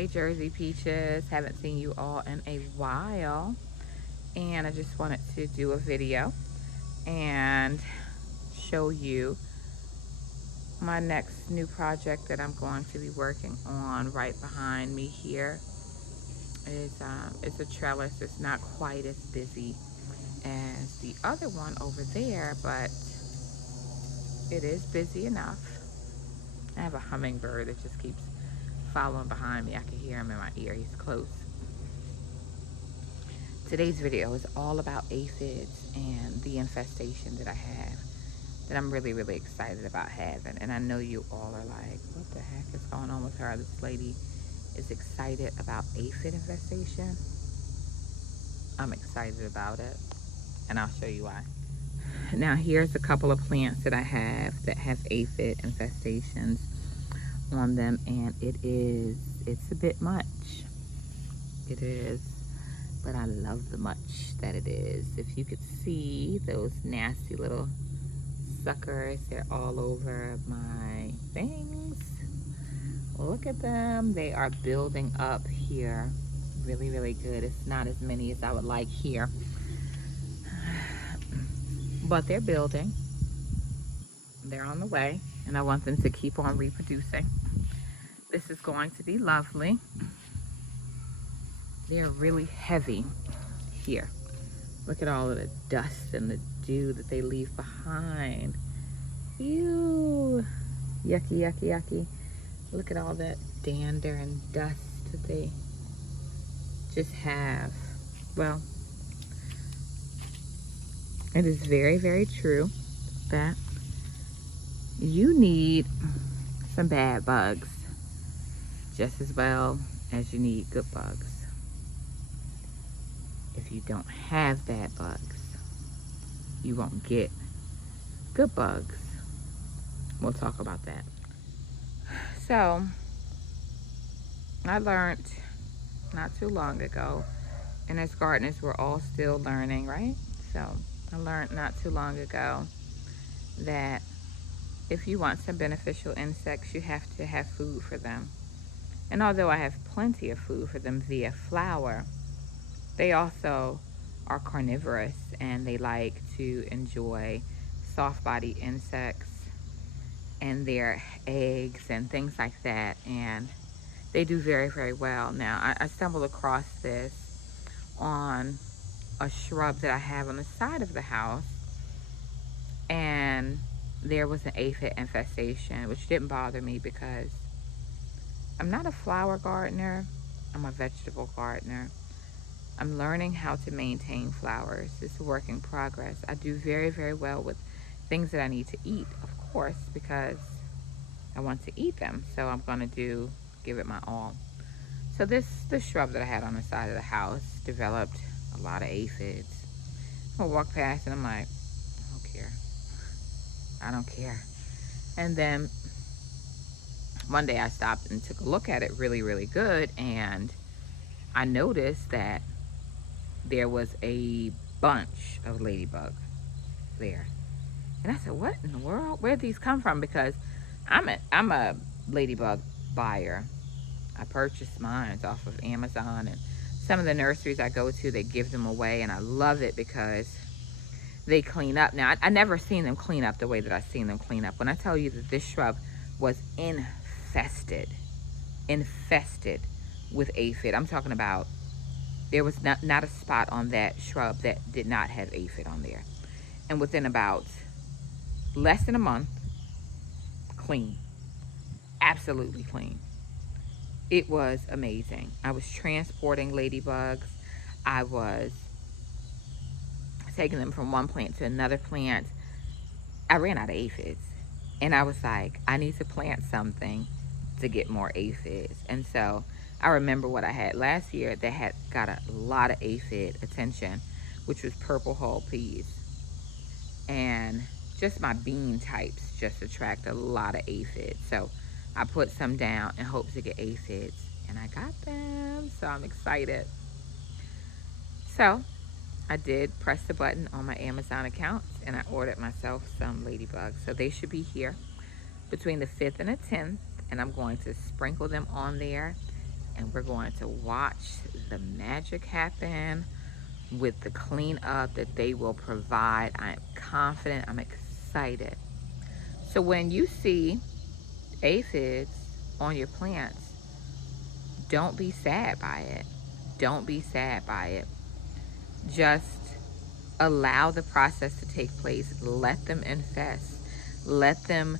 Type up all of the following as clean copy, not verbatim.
Hey Jersey Peaches, haven't seen you all in a while, and I just wanted to do a video and show you my next new project that I'm going to be working on. Right behind me here is it's a trellis. It's not quite as busy as the other one over there, but it is busy enough. I have a hummingbird that just keeps following behind me. I can hear him in my ear. He's close. Today's video is all about aphids and the infestation that I have, that I'm really, really excited about having. And I know you all are like, what the heck is going on with her? This lady is excited about aphid infestation. I'm excited about it, and I'll show you why. Now, here's a couple of plants that I have that have aphid infestations on them, and it's a bit much. It is. But I love the much that it is. If you could see those nasty little suckers, they're all over my things. Look at them. They are building up here really, really good. It's not as many as I would like here, but they're building. They're on the way, and I want them to keep on reproducing. This is going to be lovely. They're really heavy here. Look at all of the dust and the dew that they leave behind. Ew. Yucky, yucky, yucky. Look at all that dander and dust that they just have. Well, it is very, very true that you need some bad bugs just as well as you need good bugs. If you don't have bad bugs, you won't get good bugs. We'll talk about that. So, I learned not too long ago, and as gardeners, we're all still learning, right? So, I learned not too long ago that if you want some beneficial insects, you have to have food for them. And although I have plenty of food for them via flower, they also are carnivorous, and they like to enjoy soft-bodied insects and their eggs and things like that, and they do very, very well. Now, I stumbled across this on a shrub that I have on the side of the house, and there was an aphid infestation, which didn't bother me because I'm not a flower gardener, I'm a vegetable gardener. I'm learning how to maintain flowers. It's a work in progress. I do very, very well with things that I need to eat, of course, because I want to eat them. So I'm going to give it my all. So this shrub that I had on the side of the house developed a lot of aphids. I walk past and I'm like, I don't care. I don't care. And then one day I stopped and took a look at it really, really good, and I noticed that there was a bunch of ladybug there. And I said, what in the world? Where'd these come from? Because I'm a ladybug buyer. I purchased mine off of Amazon, and some of the nurseries I go to, they give them away, and I love it because they clean up. Now, I never seen them clean up the way that I've seen them clean up. When I tell you that this shrub was infested with aphid, I'm talking about there was not a spot on that shrub that did not have aphid on there. And within about less than a month, clean. Absolutely clean. It was amazing. I was transporting ladybugs. I was taking them from one plant to another plant. I ran out of aphids. And I was like, I need to plant something to get more aphids. And so I remember what I had last year that had got a lot of aphid attention, which was purple hull peas. And just my bean types just attract a lot of aphids. So I put some down in hopes to get aphids, and I got them. So I'm excited. So I did press the button on my Amazon account, and I ordered myself some ladybugs. So they should be here between the 5th and the 10th, and I'm going to sprinkle them on there and we're going to watch the magic happen with the cleanup that they will provide. I am confident, I'm excited. So when you see aphids on your plants, don't be sad by it. Don't be sad by it. Just allow the process to take place. Let them infest. Let them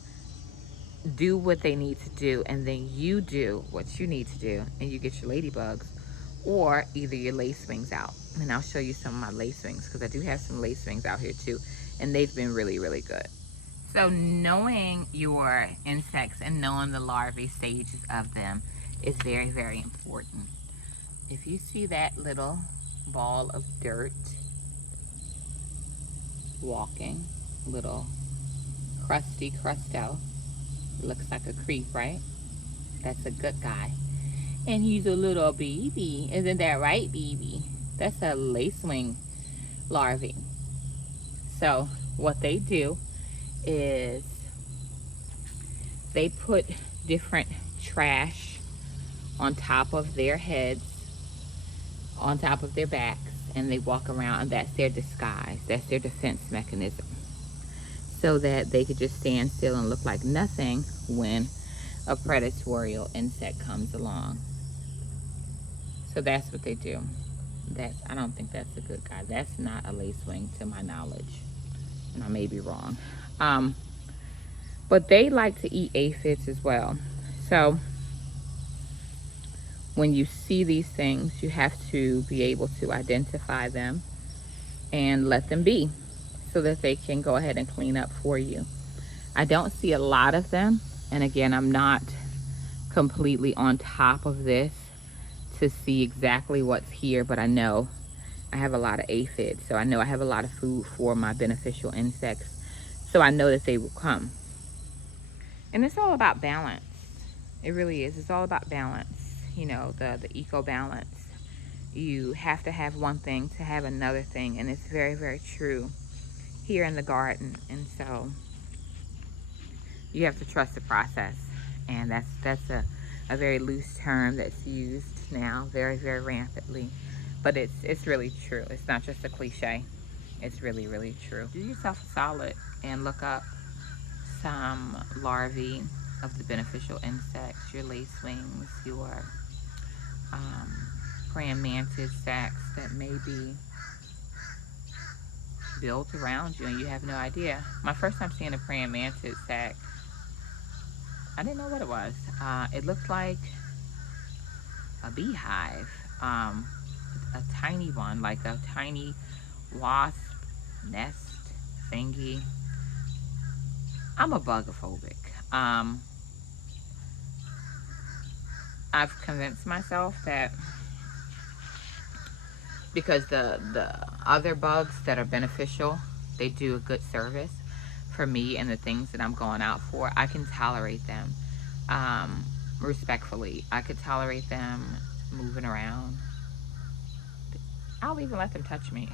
do what they need to do, and then you do what you need to do, and you get your ladybugs or either your lacewings out. And I'll show you some of my lacewings because I do have some lacewings out here too, and they've been really, really good. So knowing your insects and knowing the larvae stages of them is very, very important. If you see that little ball of dirt walking, little crusty crusto, looks like a creep, right? That's a good guy. And he's a little baby. Isn't that right, baby? That's a lacewing larvae. So what they do is they put different trash on top of their heads, on top of their backs, and they walk around, and that's their disguise. That's their defense mechanism. So that they could just stand still and look like nothing when a predatory insect comes along. So that's what they do. I don't think that's a good guy. That's not a lacewing to my knowledge, and I may be wrong. But they like to eat aphids as well. So when you see these things, you have to be able to identify them and let them be so that they can go ahead and clean up for you. I don't see a lot of them, and again, I'm not completely on top of this to see exactly what's here, but I know I have a lot of aphids, so I know I have a lot of food for my beneficial insects, so I know that they will come. And it's all about balance. It really is. It's all about balance. You know, the eco balance. You have to have one thing to have another thing, and it's very, very true here in the garden. And so you have to trust the process, and that's a very loose term that's used now very, very rampantly, but it's really true. It's not just a cliche. It's really, really true. Do yourself a solid and look up some larvae of the beneficial insects, your lacewings, your praying mantis sacs that may be built around you and you have no idea. My first time seeing a praying mantis sac, I didn't know what it was. It looked like a beehive, a tiny one, like a tiny wasp nest thingy. I'm a bugophobic. I've convinced myself that because the other bugs that are beneficial, they do a good service for me and the things that I'm going out for, I can tolerate them respectfully. I could tolerate them moving around. I'll even let them touch me.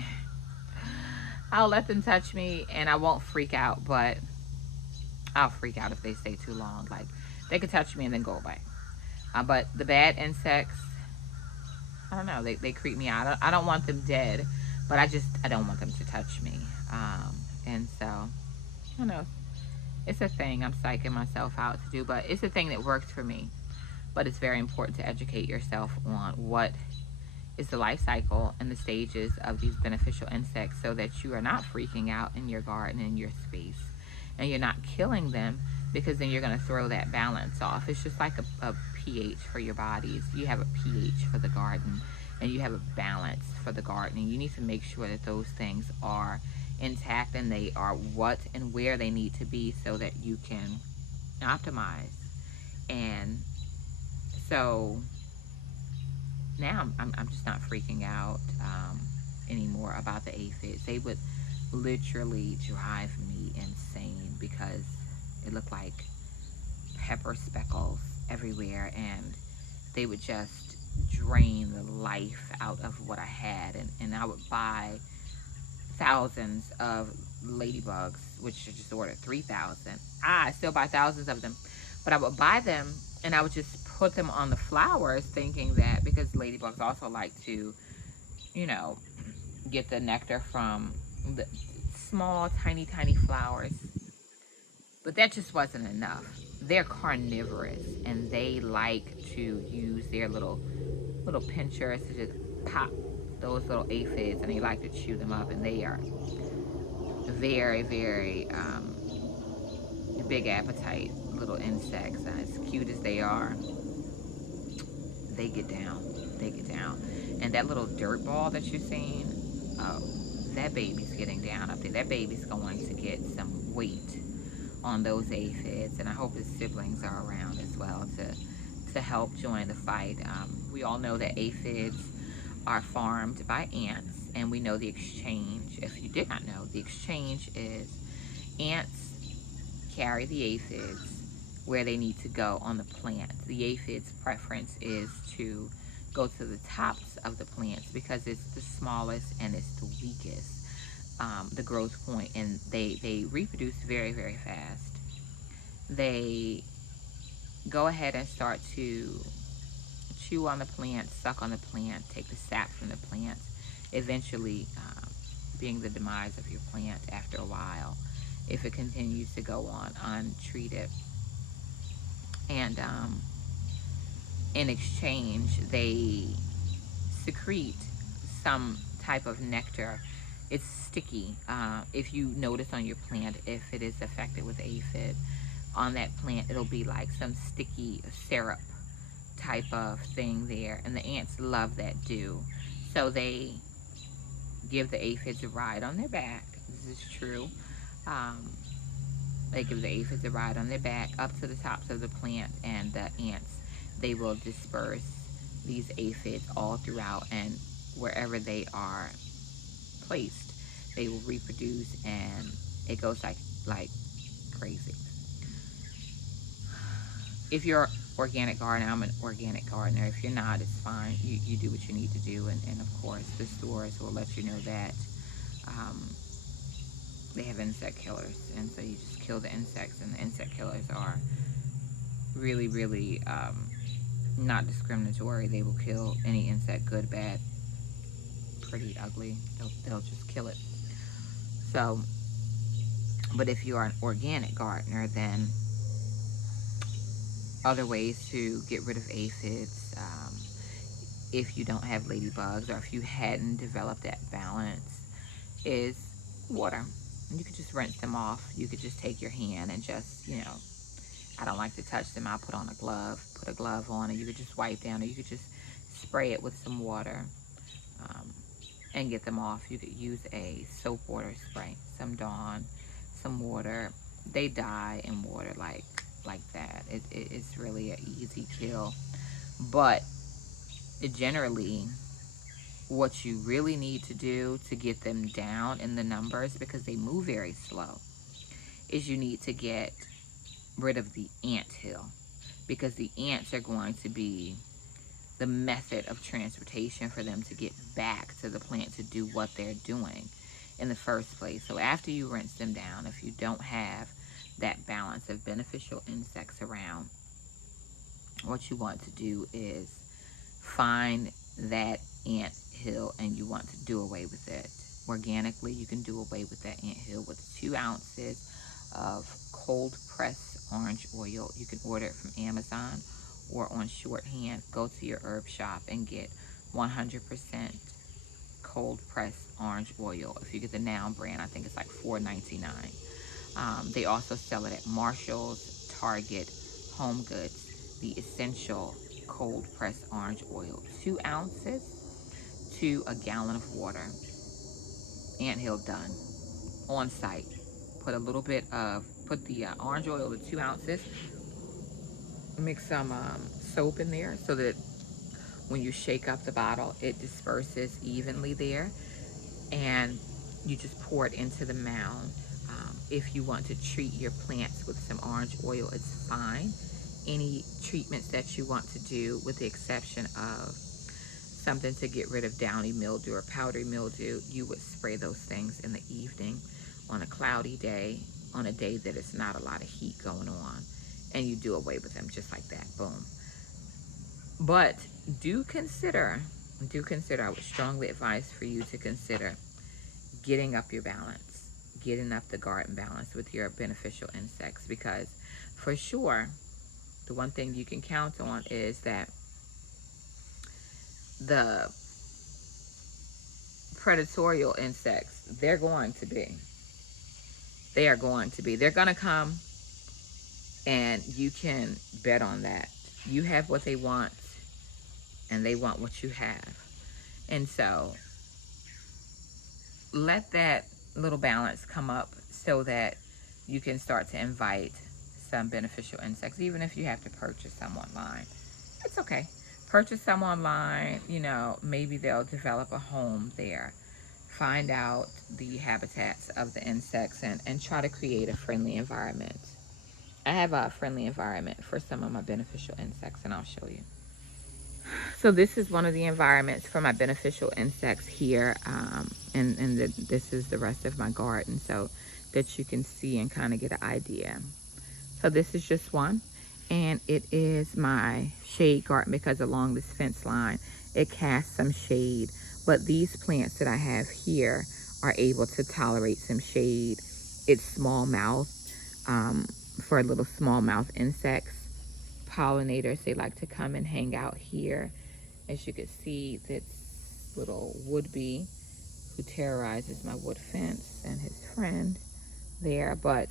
I'll let them touch me and I won't freak out, but I'll freak out if they stay too long. Like, they could touch me and then go away. But the bad insects, I don't know, they creep me out. I don't want them dead, but I don't want them to touch me. And so, I don't know, it's a thing I'm psyching myself out to do, but it's a thing that works for me. But it's very important to educate yourself on what is the life cycle and the stages of these beneficial insects so that you are not freaking out in your garden, in your space, and you're not killing them, because then you're going to throw that balance off. It's just like a pH for your bodies. You have a pH for the garden and you have a balance for the garden. You need to make sure that those things are intact and they are what and where they need to be so that you can optimize. And so now I'm just not freaking out anymore about the aphids. They would literally drive me insane because it looked like pepper speckles everywhere, and they would just drain the life out of what I had. And I would buy thousands of ladybugs, which I just ordered 3,000. I still buy thousands of them, but I would buy them and I would just put them on the flowers thinking that, because ladybugs also like to, you know, get the nectar from the small, tiny flowers. But that just wasn't enough. They're carnivorous, and they like to use their little pinchers to just pop those little aphids, and they like to chew them up, and they are very big appetite little insects. And as cute as they are, they get down. They get down. And that little dirt ball that you're seeing, oh, that baby's getting down up there. That baby's going to get some weight on those aphids, and I hope his siblings are around as well to help join the fight. We all know that aphids are farmed by ants, and we know the exchange. If you did not know, the exchange is ants carry the aphids where they need to go on the plant. The aphid's preference is to go to the tops of the plants because it's the smallest and it's the weakest, the growth point, and they reproduce very fast. They go ahead and start to chew on the plant, suck on the plant, take the sap from the plant, eventually being the demise of your plant after a while if it continues to go on untreated. And in exchange, they secrete some type of nectar. It's sticky. If you notice on your plant, if it is affected with aphid, on that plant, it'll be like some sticky syrup type of thing there. And the ants love that dew. So they give the aphids a ride on their back. This is true. They give the aphids a ride on their back up to the tops of the plant, and the ants, they will disperse these aphids all throughout, and wherever they are placed, they will reproduce, and it goes like crazy. If you're organic gardener, I'm an organic gardener. If you're not, it's fine. You do what you need to do, and of course the stores will let you know that they have insect killers, and so you just kill the insects, and the insect killers are really not discriminatory. They will kill any insect, good, bad, pretty, ugly. They'll just kill it. So, but if you are an organic gardener, then other ways to get rid of aphids, if you don't have ladybugs, or if you hadn't developed that balance, is water. You could just rinse them off. You could just take your hand and just, I don't like to touch them. I'll put on a glove, put a glove on, and you could just wipe down, or you could just spray it with some water and get them off. You could use a soap water spray, some Dawn, some water. They die in water like that. It's really an easy kill. But generally, what you really need to do to get them down in the numbers, because they move very slow, is you need to get rid of the ant hill, because the ants are going to be the method of transportation for them to get back to the plant to do what they're doing in the first place. So after you rinse them down, if you don't have that balance of beneficial insects around, what you want to do is find that ant hill, and you want to do away with it. Organically, you can do away with that ant hill with 2 ounces of cold pressed orange oil. You can order it from Amazon or on shorthand. Go to your herb shop and get 100% cold pressed orange oil. If you get the Noun brand, I think it's like $4.99. They also sell it at Marshall's, Target, Home Goods. The essential cold pressed orange oil, 2 ounces to a gallon of water. Anthill done on site. Put the orange oil to 2 ounces. Mix some soap in there so that when you shake up the bottle, it disperses evenly there, and you just pour it into the mound. If you want to treat your plants with some orange oil, it's fine. Any treatments that you want to do, with the exception of something to get rid of downy mildew or powdery mildew, you would spray those things in the evening on a cloudy day, on a day that it's not a lot of heat going on, and you do away with them just like that. Boom. But do consider, I would strongly advise for you to consider getting up your balance, getting up the garden balance with your beneficial insects, because for sure, the one thing you can count on is that the predatorial insects, they are going to be, they're going to come, and you can bet on that. You have what they want, and they want what you have. And so let that little balance come up so that you can start to invite some beneficial insects, even if you have to purchase some online. It's okay. Purchase some online, maybe they'll develop a home there. Find out the habitats of the insects, and try to create a friendly environment. I have a friendly environment for some of my beneficial insects, and I'll show you. So this is one of the environments for my beneficial insects here, and this is the rest of my garden, so that you can see and kind of get an idea. So this is just one, and it is my shade garden, because along this fence line it casts some shade, but these plants that I have here are able to tolerate some shade. It's smallmouth, for little smallmouth insects, pollinators. They like to come and hang out here. As you can see, this little wood bee who terrorizes my wood fence, and his friend there, but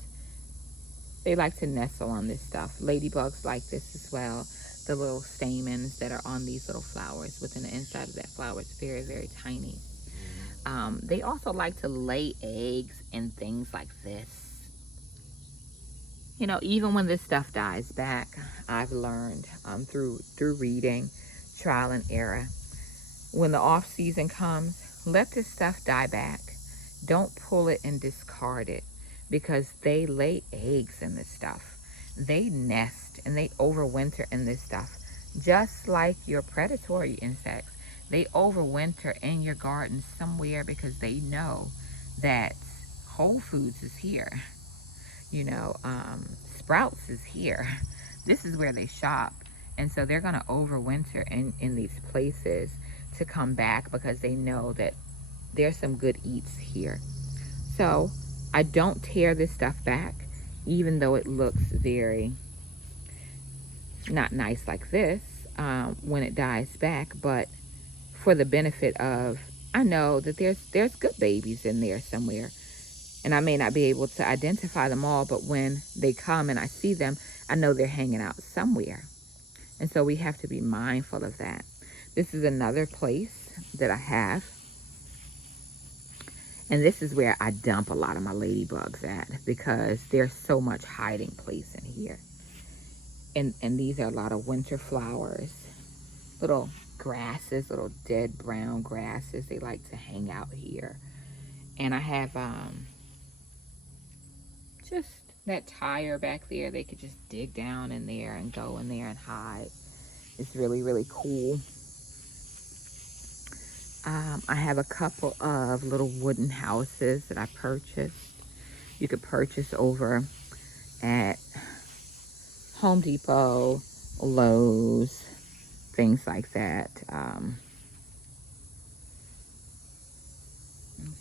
they like to nestle on this stuff. Ladybugs like this as well. The little stamens that are on these little flowers, within the inside of that flower, it's very, very tiny. They also like to lay eggs in things like this. Even when this stuff dies back, I've learned through reading, trial and error, when the off season comes, let this stuff die back. Don't pull it and discard it, because they lay eggs in this stuff. They nest and they overwinter in this stuff, just like your predatory insects. They overwinter in your garden somewhere, because they know that Whole Foods is here. Sprouts is here. This is where they shop. And so they're going to overwinter in these places to come back, because they know that there's some good eats here. So I don't tear this stuff back, even though it looks very not nice like this when it dies back. But for the benefit of, I know that there's good babies in there somewhere. And I may not be able to identify them all, but when they come and I see them, I know they're hanging out somewhere. And so we have to be mindful of that. This is another place that I have. And this is where I dump a lot of my ladybugs at, because there's so much hiding place in here. And these are a lot of winter flowers. Little grasses, little dead brown grasses. They like to hang out here. And I have just that tire back there. They could just dig down in there and go in there and hide. It's really, really cool. I have a couple of little wooden houses that I purchased. You could purchase over at Home Depot, Lowe's, things like that.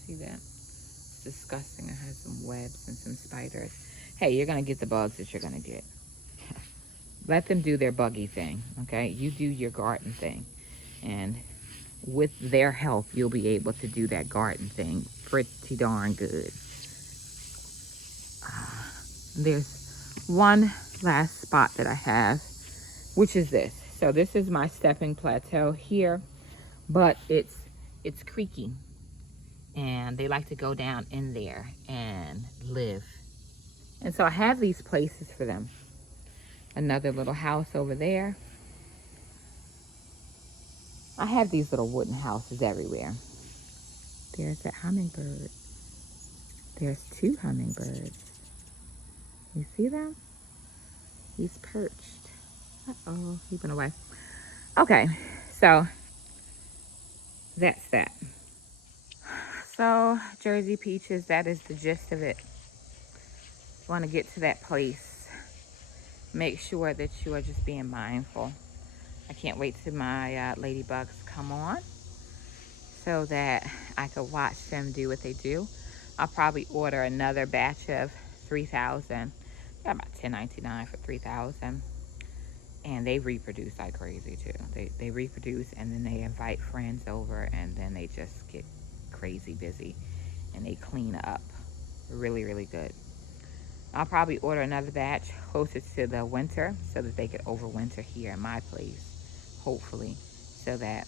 See that? It's disgusting. It has some webs and some spiders. Hey, you're going to get the bugs that you're going to get. Let them do their buggy thing, okay? You do your garden thing. And with their help, you'll be able to do that garden thing pretty darn good. There's one last spot that I have, which is this. So this is my stepping plateau here, but it's creaky. And they like to go down in there and live. And so I have these places for them. Another little house over there. I have these little wooden houses everywhere. There's that hummingbird. There's 2 hummingbirds. You see them? He's perched. Uh-oh, he went away. Okay, so that's that. So, Jersey Peaches, that is the gist of it. Want to get to that place. Make sure that you are just being mindful. I I can't wait till my ladybugs come on so that I could watch them do what they do. I'll probably order another batch of 3,000. Got about $10.99 for 3,000. And they reproduce like crazy too. They reproduce, and then they invite friends over, and then they just get crazy busy and they clean up really, really good. I'll probably order another batch closer to the winter so that they could overwinter here in my place, hopefully, so that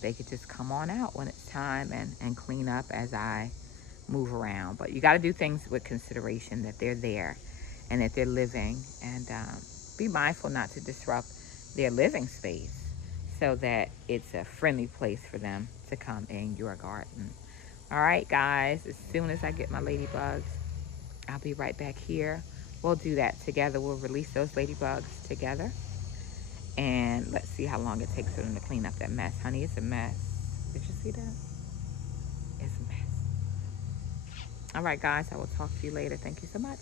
they could just come on out when it's time and clean up as I move around. But you got to do things with consideration that they're there and that they're living, and be mindful not to disrupt their living space so that it's a friendly place for them to come in your garden. All right, guys, as soon as I get my ladybugs, I'll be right back here. We'll do that together. We'll release those ladybugs together. And let's see how long it takes for them to clean up that mess. Honey, it's a mess. Did you see that? It's a mess. All right, guys, I will talk to you later. Thank you so much.